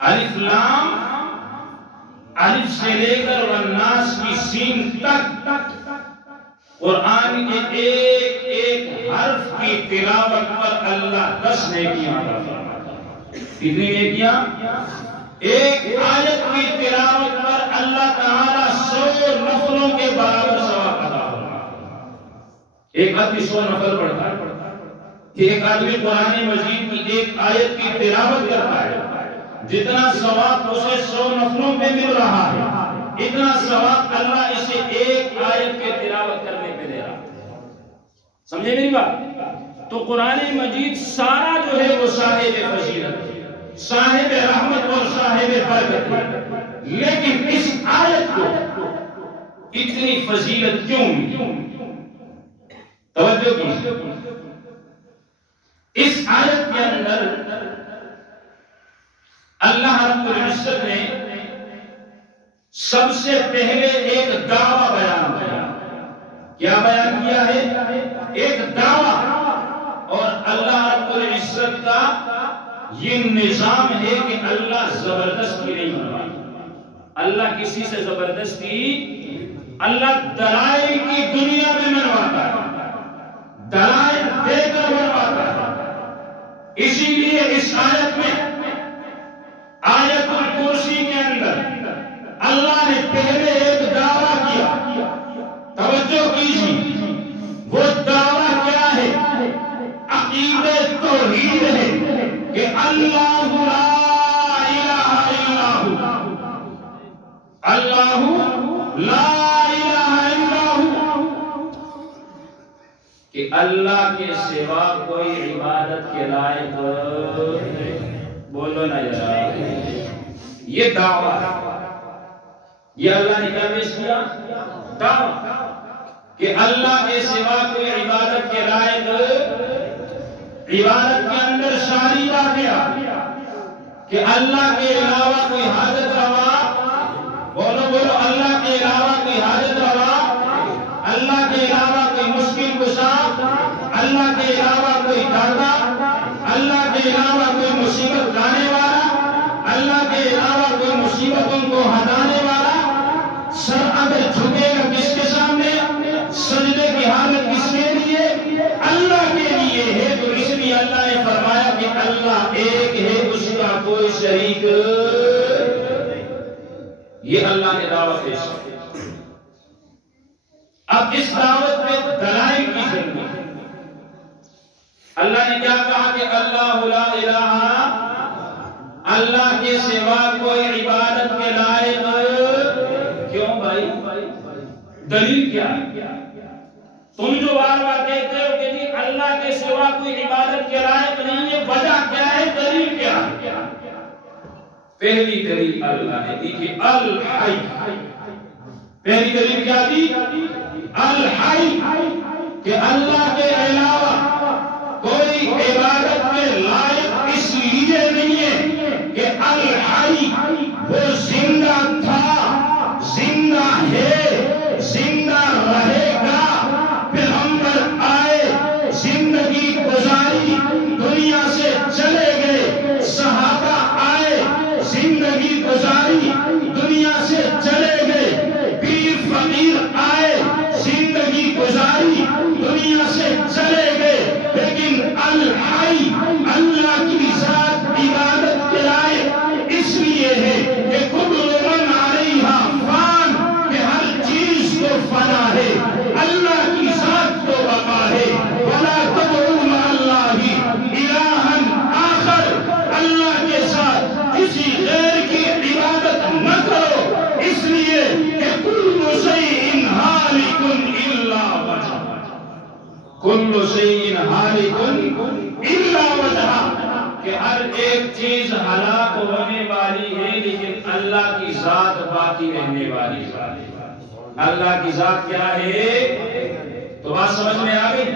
الف لام، الف سے لے کر والناس کی سین تک قرآن کے ایک ایک حرف کی تلاوت پر اللہ 10 نیکیاں عطا فرماتا ہے۔ کتنی نیکیاں؟ ایک آیت کی تلاوت پر اللہ تعالیٰ 100 نفلوں کے برابر ثواب عطا فرماتا ہے۔ ایک آدمی 100 نفل پڑھتا ہے کہ ایک آدمی قرآن مجید کی ایک آیت کی تلاوت کرتا ہے، جتنا ثواب اسے 100 نفلوں پہ مل رہا ہے، اتنا ثواب اللہ اسے ایک آیت کے تلاوت کرنے پہ دے رہا ہے۔ سمجھے میری بات؟ تو قرآن مجید سارا جو ہے وہ صاحب فضیلت، صاحب رحمت اور صاحب برکت ہے، لیکن اس آیت کو اتنی فضیلت کیوں ملی؟ توجہ کیجیے، اس آیت کے اندر اللہ رب العزت نے سب سے پہلے ایک دعویٰ بیان کیا۔ کیا بیان کیا ہے؟ ایک دعویٰ۔ اور اللہ رب العزت کا یہ نظام ہے کہ اللہ زبردستی نہیں منواتا۔ اللہ کسی سے زبردستی، اللہ دلائل کی دنیا میں منواتا ہے، دلائل دے کر منواتا ہے۔ اسی لیے اس آیت میں، آیت الکرسی کے اندر اللہ نے پہلے ایک دعویٰ کیا۔ توجہ کیجیے، وہ دعویٰ کیا ہے؟ عقیدہ توحید ہے کہ اللہ لا الہ الا ہو، اللہ لا الہ الا ہو، کہ اللہ کے سوا کوئی عبادت کے لائق، بولو نا یار، یہ دعویٰ ہے۔ یہ اللہ نے کیا پیش کیا؟ دعویٰ کہ اللہ کے سوا کوئی عبادت کے لائق، عبادت کے اندر شاری واقعہ کہ اللہ کے علاوہ کوئی حاجت روا، بولو بولو، اللہ کے علاوہ کوئی حاجت روا، اللہ کے علاوہ کوئی مشکل کشا، اللہ کے علاوہ کوئی داتا، اللہ کے علاوہ کوئی مصیبت لانے والا، اللہ کے علاوہ کوئی مصیبتوں کو ہٹانے والا۔ سر اگر جھکے گا کس کے سامنے؟ سجدے کی حالت کس کے لیے؟ اللہ کے لیے ہے۔ تو اس لیے اللہ نے فرمایا کہ اللہ ایک ہے، اس کا کوئی شریک۔ یہ اللہ نے دعوت پیش کی۔ اب اس دعوت میں دلائل کی ضرورت ہے۔ اللہ نے کیا کہا کہ اللہ لا الہ، اللہ کے سوا کوئی عبادت کے لائق۔ کیوں بھائی؟ دلیل کیا ہے؟ تم جو بار بار کہتے ہو کہ جی اللہ کے سوا کوئی عبادت کے لائق نہیں ہے، وجہ کیا ہے؟ دلیل کیا ہے؟ پہلی دلیل اللہ نے دی کہ الحی۔ پہلی دلیل کیا دی؟ الحی، کہ اللہ کے علاوہ کوئی عبادت کے لائق اس لیے نہیں ہے کہ الحی وہ زندہ تھا، زندہ ہے، زندہ رہے گا۔ پیغمبر آئے، زندگی گزاری، دنیا سے چلے گئے۔ صحابہ آئے، زندگی گزاری، دنیا سے چلے گئے۔ پیر فقیر آئے، زندگی گزاری، دنیا سے چلے گئے۔ لیکن الحی، اللہ کی ذات عبادت کے لائق اس لیے ہے کہ کل من علیہا فان، کہ ہر چیز کو فنا ہے، اللہ کی ذات کو بقا ہے۔ ولا تدعوا مع اللہ الہا آخر، اللہ کے ساتھ کسی غیر کی عبادت نہ کرو، اس لیے کہ کل شیء ہالک الا وجہہ، کل شیء ہالک الا وجہہ، کہ ہر ایک چیز ہلاک ہونے والی ہے لیکن اللہ کی ذات باقی رہنے والی ہے۔ اللہ کی ذات کیا ہے؟ تو بات سمجھ میں آ گئی؟